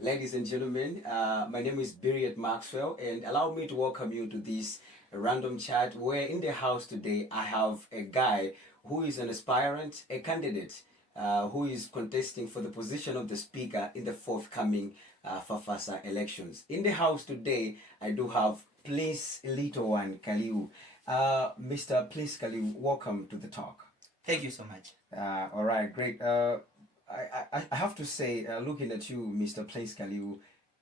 Ladies and gentlemen, my name is Birriet Maxwell, and allow me to welcome you to this random chat where in the house today I have a guy who is an aspirant, a candidate who is contesting for the position of the speaker in the forthcoming FAFASA elections. In the house today, I do have Prince Kaliu. Mr. Prince Kaliu, welcome to the talk. Thank you so much. All right, great. I have to say, looking at you, Mr. Prince Kaliu,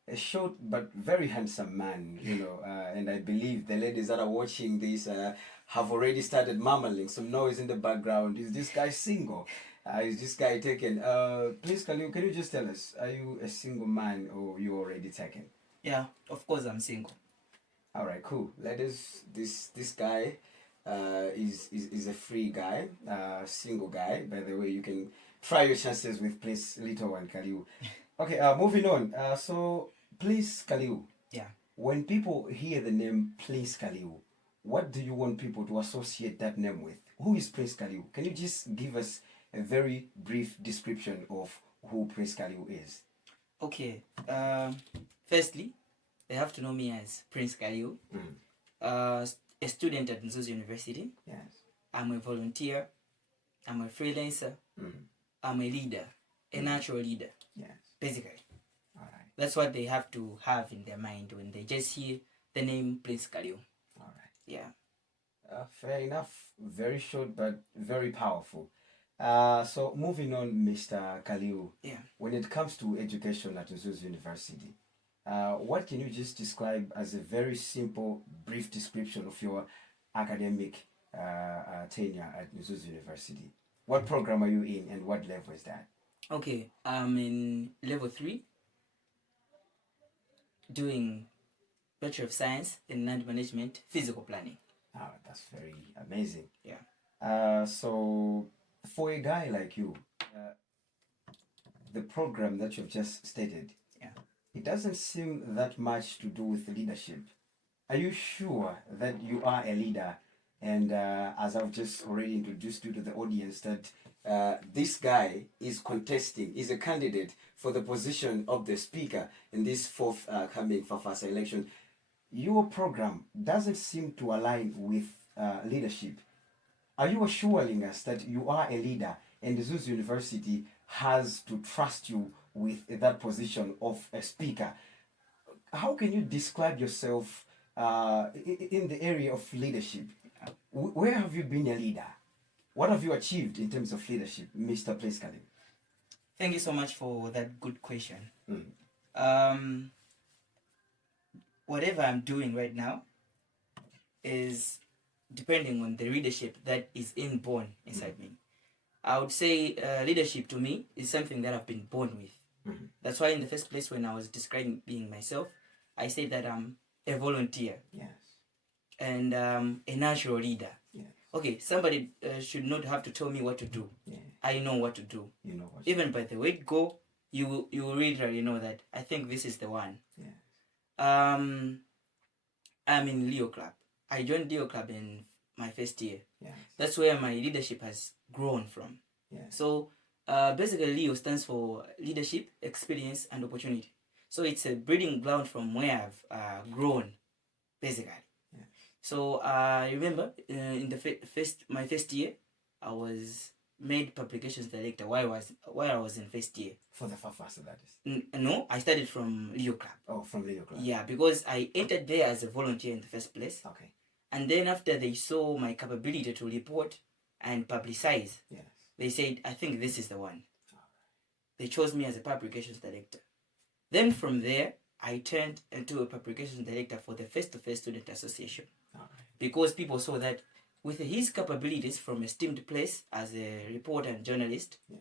a short but very handsome man, you know, and I believe the ladies that are watching this have already started murmuring some noise in the background. Is this guy single? Is this guy taken? Prince Kaliu, can you just tell us, are you a single man or you already taken? Yeah, of course I'm single. All right, cool. Ladies, this guy is a free guy, single guy. By the way, you can try your chances with Prince Kaliu. Okay, moving on. So, Prince Kaliu. Yeah. When people hear the name Prince Kaliu, what do you want people to associate that name with? Who is Prince Kaliu? Can you just give us a very brief description of who Prince Kaliu is? Okay. Firstly, they have to know me as Prince Kaliu. A student at Mzuzu University. Yes. I'm a volunteer. I'm a freelancer. I'm a leader, a natural leader. Yes. Basically. All right. That's what they have to have in their mind when they just hear the name Prince Kaliu. All right. Yeah. Fair enough. Very short but very powerful. So moving on, Mr. Kaliu. Yeah. When it comes to education at Mzuzu University, what can you just describe as a very simple, brief description of your academic tenure at Mzuzu University? What program are you in and what level is that? Okay, I'm in level 3, doing Bachelor of Science in Land Management, Physical Planning. Oh, that's very amazing. Yeah. So for a guy like you, the program that you've just stated, yeah, it doesn't seem that much to do with leadership. Are you sure that you are a leader? And as I've just already introduced you to the audience, that this guy is contesting, is a candidate for the position of the speaker in this forthcoming FAFASA election. Your program doesn't seem to align with leadership. Are you assuring us that you are a leader and Mzuzu University has to trust you with that position of a speaker? How can you describe yourself in the area of leadership? Where have you been a leader? What have you achieved in terms of leadership, Mr. Prince Kaliu? Thank you so much for that good question. Whatever I'm doing right now is depending on the leadership that is inborn inside me. I would say leadership to me is something that I've been born with. That's why in the first place when I was describing being myself, I said that I'm a volunteer. Yes. And a natural leader. Yes. Okay, somebody should not have to tell me what to do. Yeah. I know what to do. You know what. Even by the way it go, you will literally know that I think this is the one. Yes. I'm in Leo Club. I joined Leo Club in my first year. Yes. That's where my leadership has grown from. Yes. So basically Leo stands for leadership, experience, and opportunity. So it's a breeding ground from where I've grown, basically. So I remember in the my first year, I was made publications director while I was in first year. For the FAFASA, that is? No, I started from Leo Club. Oh, from Leo Club. Yeah, because I entered there as a volunteer in the first place. Okay. And then after they saw my capability to report and publicize, yes, they said, I think this is the one. They chose me as a publications director. Then from there, I turned into a publications director for the Face-to-Face Student Association. Because people saw that with his capabilities from a esteemed place as a reporter and journalist, yes,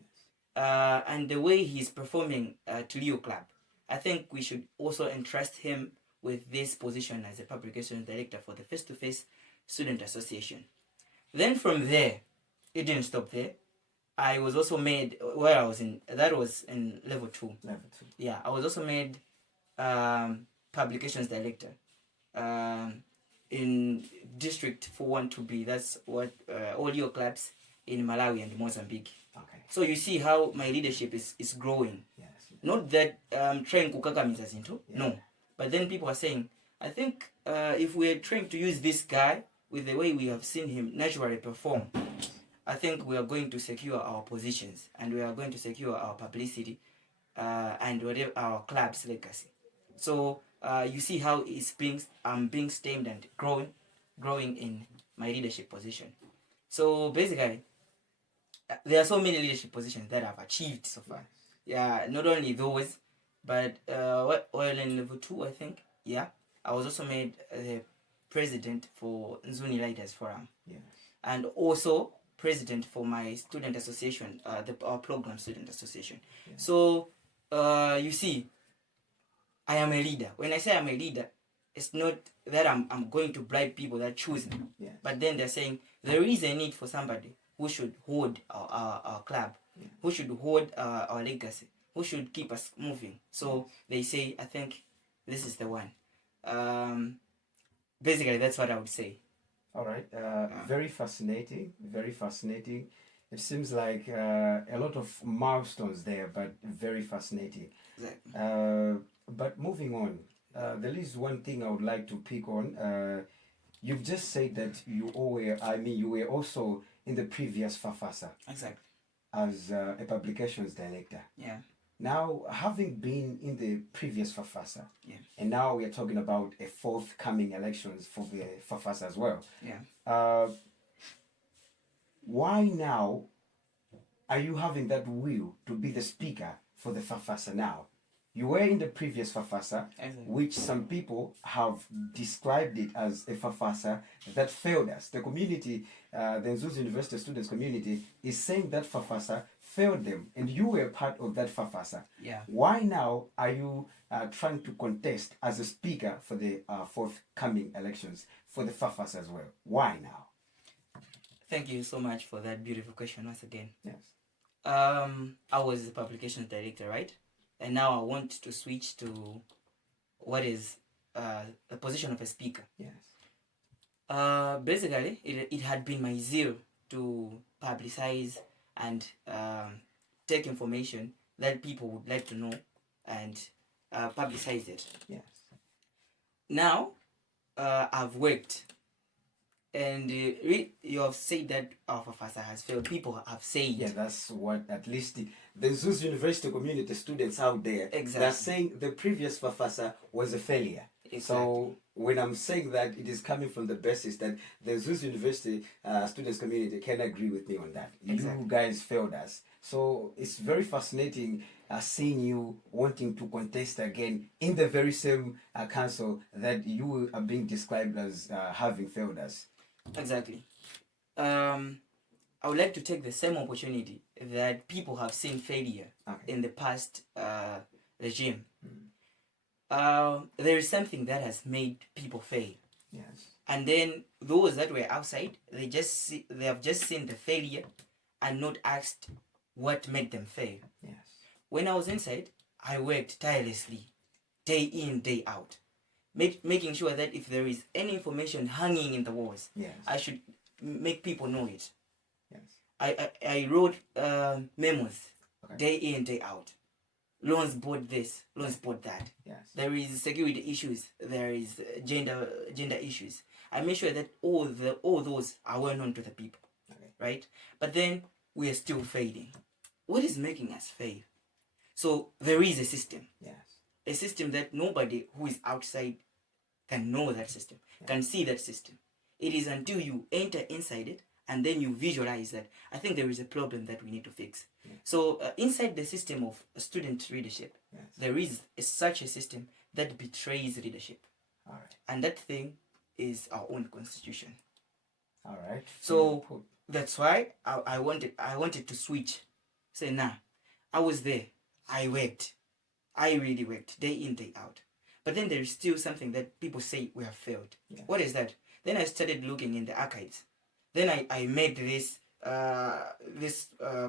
and the way he's performing to Leo Club, I think we should also entrust him with this position as a publications director for the Face-to-Face Student Association. Then from there, it didn't stop there. I was also made, where I was in, that was in level 2. Level 2. Yeah, I was also made publications director in District 412B. That's what all your clubs in Malawi and Mozambique. Okay. So you see how my leadership is growing. Yes. Not that trying kukakamiza zinto, Yeah. no. But then people are saying, I think if we're trying to use this guy with the way we have seen him naturally perform, I think we are going to secure our positions and we are going to secure our publicity and whatever our club's legacy. So you see how I'm being stemmed and growing in my leadership position. So basically, there are so many leadership positions that I've achieved so far. Yeah, not only those, but while in level 2, I think, yeah, I was also made president for MZUNI Leaders Forum. Yes. And also president for my student association, our program student association. Yeah. So you see, I am a leader. When I say I'm a leader, it's not that I'm going to bribe people that choose me. Yes. But then they're saying there is a need for somebody who should hold our club, yeah, who should hold our legacy, who should keep us moving. So they say, I think this is the one. Basically, that's what I would say. All right. Very fascinating. Very fascinating. It seems like a lot of milestones there, but very fascinating. Exactly. But moving on, there is one thing I would like to pick on. You've just said that you were also in the previous FAFASA. Exactly. As a publications director. Yeah. Now, having been in the previous FAFASA, yeah, and now we are talking about a forthcoming elections for the FAFASA as well. Yeah. Why now are you having that will to be the speaker for the FAFASA now? You were in the previous FAFASA, exactly, which some people have described it as a FAFASA that failed us. The community, the Mzuzu University students community, is saying that FAFASA failed them, and you were part of that FAFASA. Yeah. Why now are you trying to contest as a speaker for the forthcoming elections for the FAFASA as well? Why now? Thank you so much for that beautiful question once again. Yes. I was the publications director, right? And now I want to switch to what is the position of a speaker. Yes. Basically, it had been my zeal to publicize and take information that people would like to know and publicize it. Yes. Now, I've worked. And you have said that our FAFASA has failed. People have said. Yeah, that's what at least the Mzuzu University community students out there, exactly, they're saying the previous FAFASA was a failure. Exactly. So when I'm saying that, it is coming from the basis that the Mzuzu University students community can agree with me on that. Exactly. You guys failed us. So it's very fascinating seeing you wanting to contest again in the very same council that you are being described as having failed us. Exactly. I would like to take the same opportunity that people have seen failure in the past regime. There is something that has made people fail. Yes. And then those that were outside, they have just seen the failure and not asked what made them fail. Yes. When I was inside, I worked tirelessly, day in, day out. Making sure that if there is any information hanging in the walls, yes, I should make people know it. Yes. I wrote memos day in, day out. Loans board this, loans board that. Yes. There is security issues. There is gender issues. I make sure that all those are well known to the people, right? But then we are still failing. What is making us fail? So there is a system. Yes. A system that nobody who is outside can know that system, can see that system. It is until you enter inside it and then you visualize that I think there is a problem that we need to fix. Yes. So inside the system of student leadership, yes, there is such a system that betrays leadership. All right. And that thing is our own constitution. All right. So that's why I wanted to switch. Say, nah, I was there. I worked. I really worked day in, day out. But then there is still something that people say we have failed. Yes. What is that? Then I started looking in the archives. Then I made this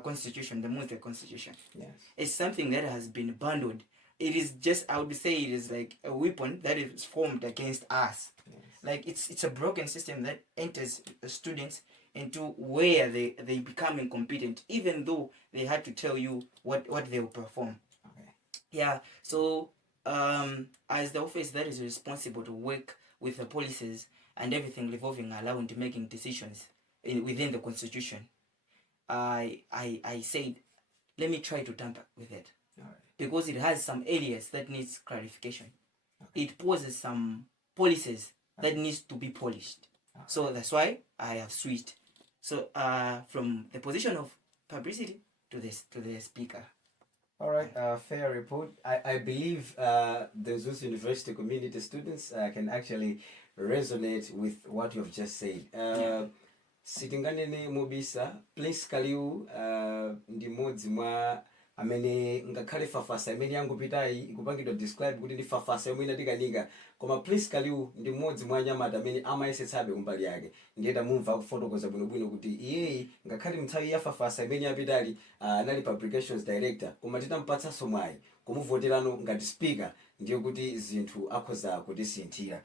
constitution, the Mzuzu constitution. Yes. It's something that has been bundled. It is just, I would say it is like a weapon that is formed against us. Yes. like it's a broken system that enters students into where they become incompetent, even though they had to tell you what they will perform. Okay. Yeah. So as the office that is responsible to work with the policies and everything revolving around making decisions within the constitution, I said, let me try to tamper with it. All right. Because it has some areas that needs clarification. Okay. It poses some policies that needs to be polished. Okay. So that's why I have switched. So from the position of publicity to the speaker. All right, fair report. I believe the Mzuzu University community students can actually resonate with what you have just said. Sitinganene mobisa Prince Kaliu ndi modzi mwa amene ngakhale FAFASA imene yangopitayi ikupangidwa describe kuti ndi FAFASA yomwe inatikanika, koma Prince Kaliu ndi modzi mwa anyamata amene amayesetsabe kumbali yake. Ndiye tamumva kufotokoza bwinobwino kuti iyeyi ngakhale mnthawi ya FAFASA imene yapitali anali publications director, koma titampatsanso mwayi kumuvoterano ngati speaker, ndiye kuti zinthu akhoza kutisinthira.